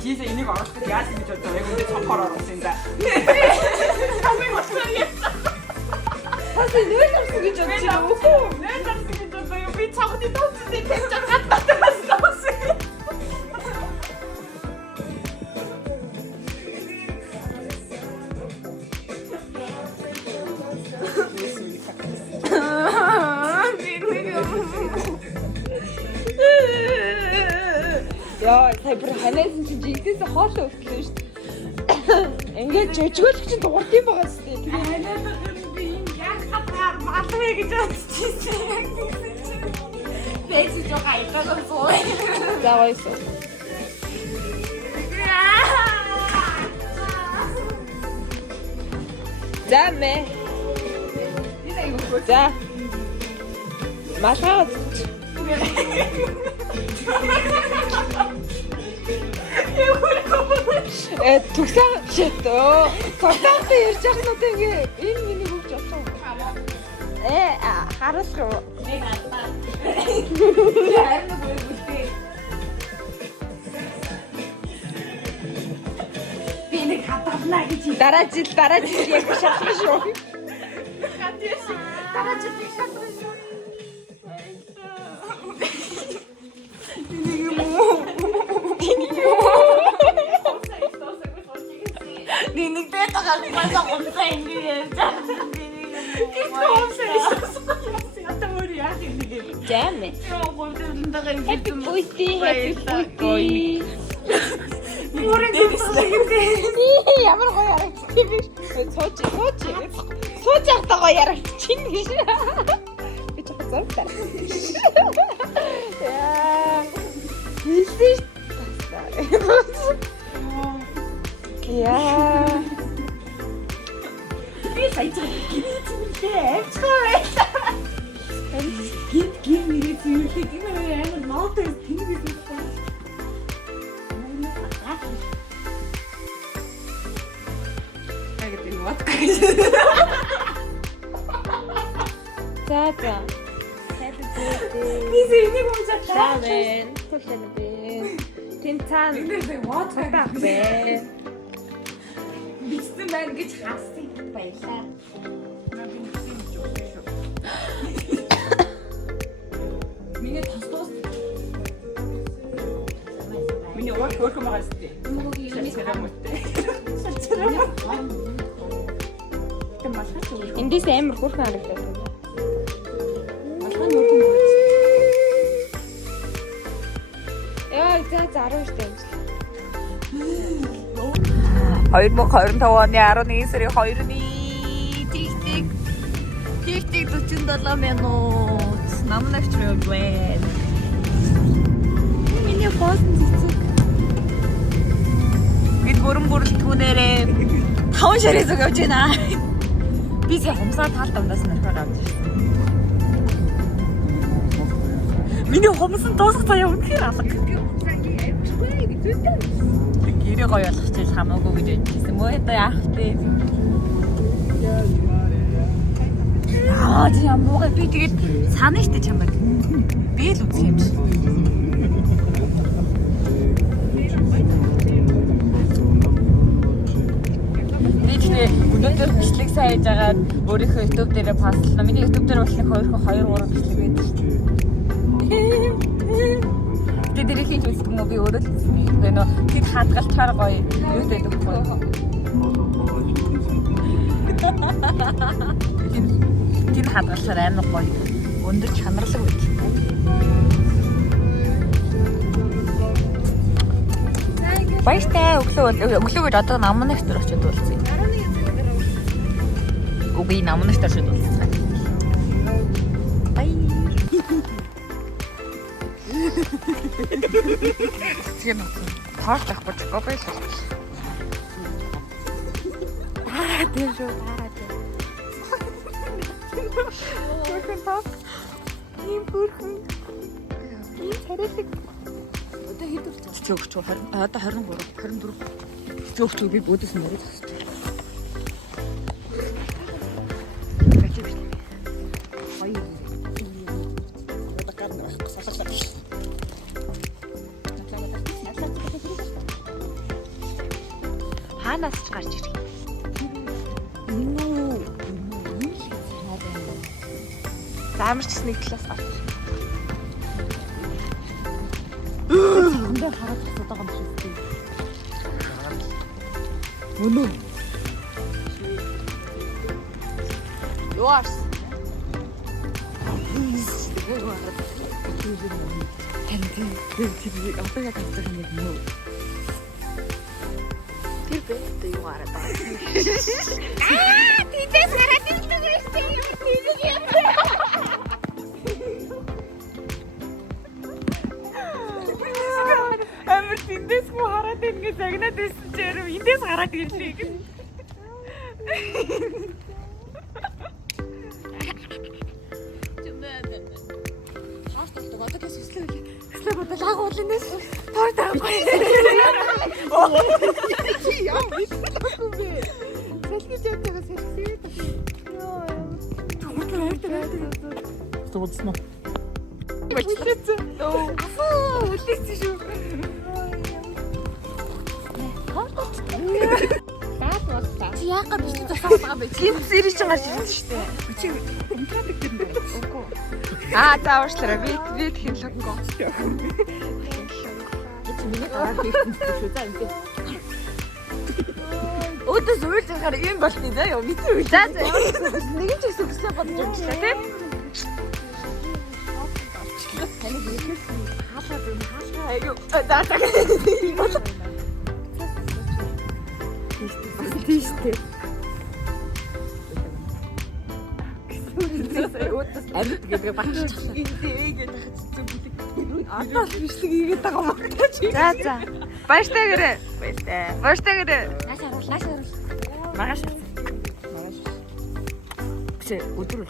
Жийсээ энийг оролцох яасан гэж бодлоо. Яг үнэхээр цонхоор оруулсан юм да. Хамгийн гоцтой юм. Хас нэр орсон гэж бодчих уу? Нэр орсон гэж бодлоо. Би цонхны төвчтэй тавьж гаднаас. Яа, тайбар ханаас чинь жигээс хоолой өгсөн шүү дээ. Ингээд жижигөл чинь дуурд юм байгаа шүү дээ. Ханаас би энэ яг хатгаар малвэ гэж бодчихсон. Бэс жоо итагаар суу. За баясаа. За мэ. За. Машаа. Түгсэн шит өө. Тоталтай ярьж байгаа нь одоо ингээ энэ миний хөвж болчихсон. Харуулах уу? Нэг алдаа. Харин бүгдээ. Би нэг хатаална гэж. Дараа жил яг шалах шүү. Дараа жил би шалах шүү. Ниник бэтага гайсаа гомцоо ингэе. Жамэ. Happy birthday. Ямар гоё харагдчих биш. Сууж явахдаа гоё харагдчих гэж. Би ч хацаа таа. Яа. Хэлсэн шүү. Яа. Би сая гинэцтэй авчихаа. Гин нэрээ зүйлээ гинэ амар нотой тэнгис байна. Агад мод гэж. За. Happy birthday. Би энийг уншаад Шавэн. Тулсан бэ. Тэнцан. мод Баг бэ. бичсэн байна гэж хаасан баялаа. Миний тостос. Миний уур хөөрхөн байгаа шүү дээ. Эндээс амар хурхан харагдаад байна. Яа, за 12 дэх. 2025 оны 11 сарын 2-ны Тэгтэг 47 минут нам навчрал байна. Миний хоосон цэцэг. Бид бүрэн түүнээрээ 5 ширээ зүг явж байна. Би сая хумсаа таал дамнаас нэрхээр авч ирсэн. Миний хумсан дуусах цаа үнэхээр алга. Гэрээ гоё болгох чинь хамаагүй гэж хэлсэн мөө одоо яах вэ? Аа тийм муугаа би тэгээд санаа штэ чамайг. Би л үзэх юм шиг. Өнөөдөр бичлэг сайн хийж агаад өөрийнхөө YouTube дээрээ постлно. Миний YouTube дээр бол 2-3 бичлэг байдаг шүү дээ. Тэгээд дээрээ хийж үздэг мó би өөрөө л үзсэн. Гэнэ тэд хадгалчаар гоё юу гэдэг вэ? Тэд хадгалчаар амар гоё. Өндөр чанарлаг байдаг. Баяртай өглөө одоо намнагт очиод уулзъя. Үгүй намнагт очиод уулзъя. Бай. Тийм таарч авах болчихгоо байлаа. Тийм шүү. Бүрхэн тав. Ийм бүрхэн. Ийм царайлаг. Одоо хэд үрч өгч одоо 23 24 зөвч би бөөдөс нэрээ тасчих. Ханаас ч гарч ирэх. Заамарч нэг талаас гарч. Эндээ хараад цудаг юм шиг. Өнөө. Луарс. Тэнтэй аппарат авдаг юм уу? Тэр бэт юу гараад байгаа. Тиймээс хараад ирдэг юм шиг юм. Амар тэндээс хуу хараад ингэ загнаад байсан ч ярив эндээс хараад ирлээ гэх. Хаалтдаг одоо гэс өслөө бодол агуулнаас тоор таахгүй. Яа мэдээгүй бэ. Салхиж ятагаас хэлсээд. Йоо. Төвдснө. Үлээсэн. Афуу, үлээсэн шүү. Чи яагаад биш тасаад байгаа бэ? Чи зэрэг ч гарч ирсэн шүү дээ. Чи контракт гэдэг юм байна. Үгүй. Зааварчлаарай. Би тхэн логго. Чи миний гараад ирсэн шүү за энэ. Өдөөс үйлчлэхээр юм болтыг заа ёо мэдээ үү. За нэг ч гэсэн өсөө бодож явчихлаа тийм. Таны хийх хаалаа юм хаалаа аяа даатаг юм бол тийштэй амьд гэдэг багчаа ингээд хацсан бүлэг одоо бичлэг ийгээд байгаа юм аа. За баяртай гэрээ баяртай гэрээ нааш харуул магаш чи өдөр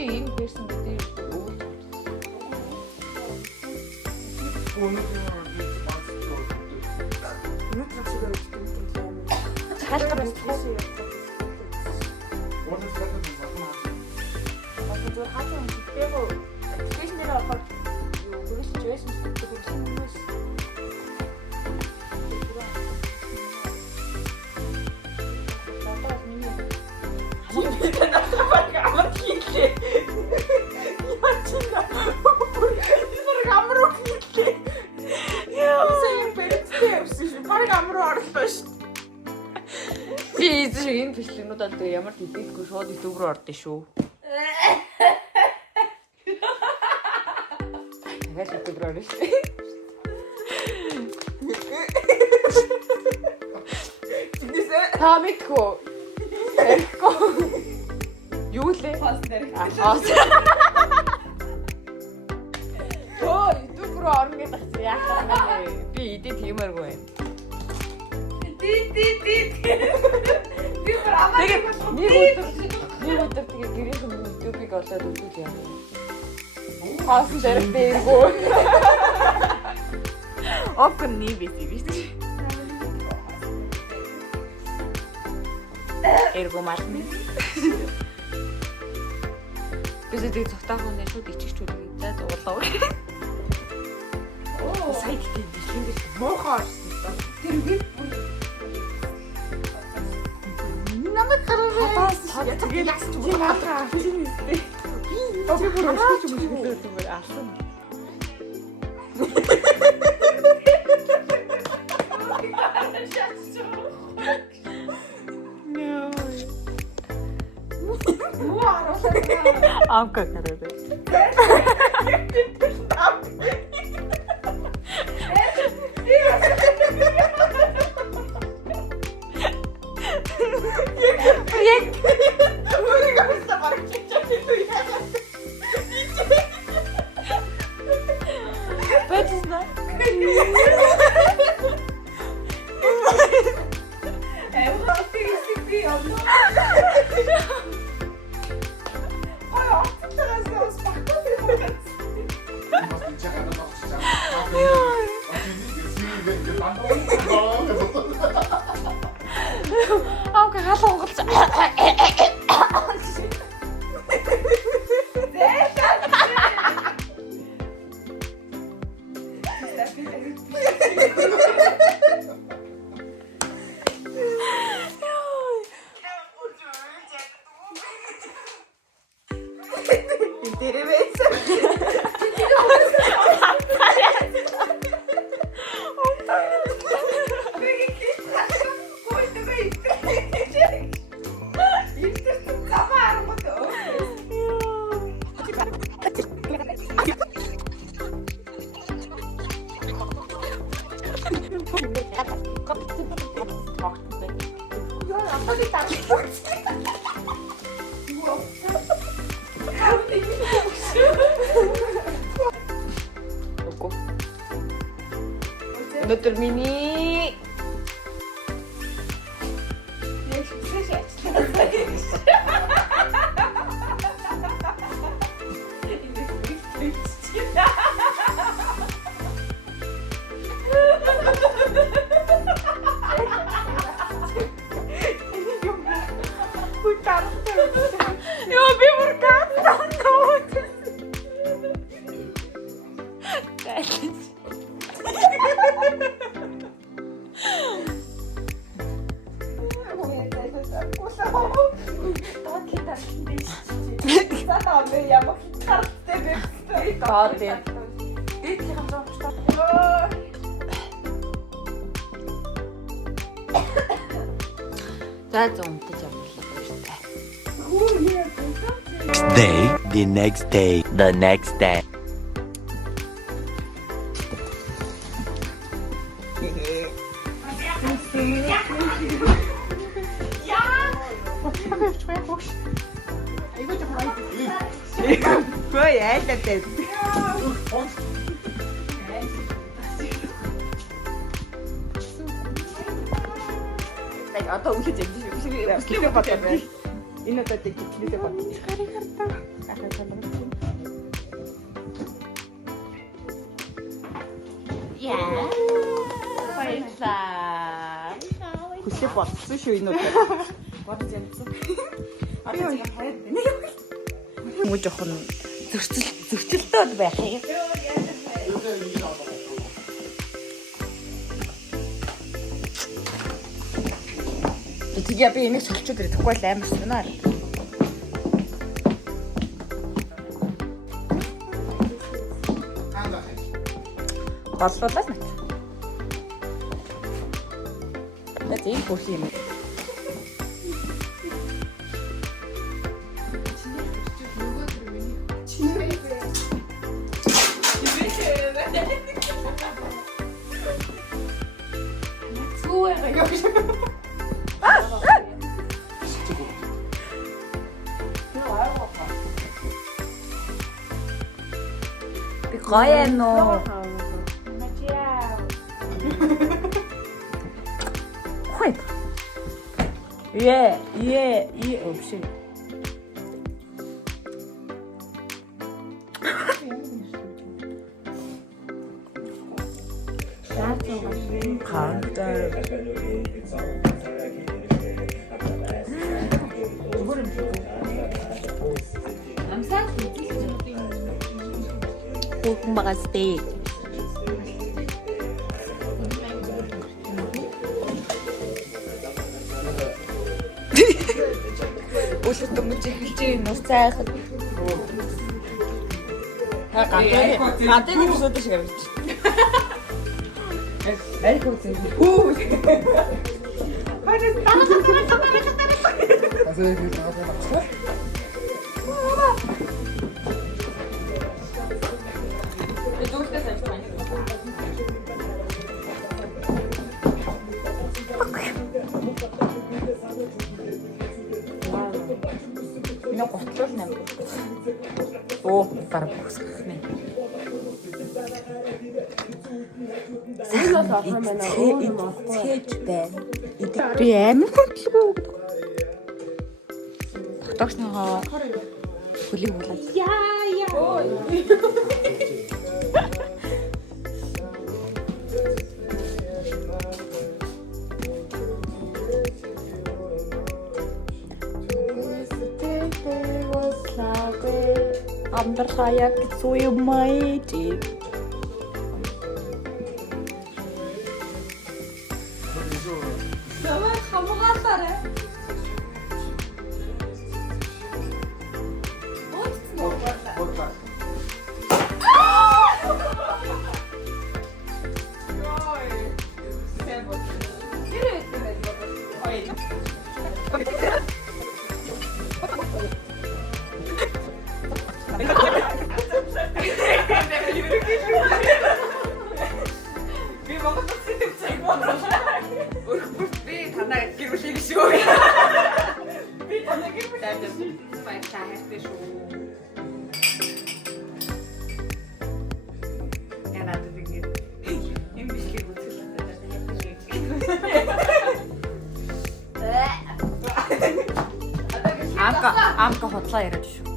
ийм person гэдэг энэ бичлэгнүүдад ямар дийдэггүй шууд YouTube руу ордё шүү. Тэгэл YouTube руу орно шүү. Та мэдгүй. Юу лээ? Пост дээр. Оо, YouTube руу орно гэдэг чинь яах вэ? Би идэ тиймэргүй байна. Тэгээд нэг өдөр тэгээд гэрийнх нь YouTube-ыг олоод үзүүл яа. Хаас дээр бээгөө. Окон не бисивиш. Эрго марны. Бид зөв цогтойгооны шууд ичгчүүд за уулаа. Оо, сайт тийм бичлэг моохоо орсон доо. Тэр үгүй намайг хараад тэгээд ясч юм аа. Одоо бүр өшгөж юм шиг хэлээд алсан. Яа. Амка гэдэг. Амка халуун голч. Өнөөдөр миний Ёо би муркаа. The next day. Одоо үлээж юм шиг бат байна. Энэ одоо тэглээ бат. Яа. Баярлаа. Хүсээ болчихсон шүү энэ удаа. Бодож ямцсан. Одоо яг хараад байна. Муу жоохон зөрчилтөд байх юм. Тэгээ би энийг соличод ирэх тэгэхгүй л амар санаа. Боллуулаад мэт. Тэт ийм бүх юм. Гоё нөө. Хой. Вообще. Kumbaga steak. Уулт өмж эхэлж нус цайхад. Гадаа нэг өсөд шиг авч. Аль хөөцөө. Үу. Хойноос дараа. Оо, бараг бүсгэх нэ. Энэ бол орхон байна. Цээж байна. Би амар хөдлөгөө. Тогтоосныхоо хөлийг булаад. Амьдрахаа яг хэцүү юм аа тий. Намайг хамгаалаарай. Би Монгол сэтэв цаг бодлоо. Би танаа гэрүүлэх шүү. Би танаа гэрүүлэх. Баярлалаа хайртай шүү. Янаад ингэж юм бичлэг үзүүлээд хайртай шүү. Амка хотлоо яриад шүү.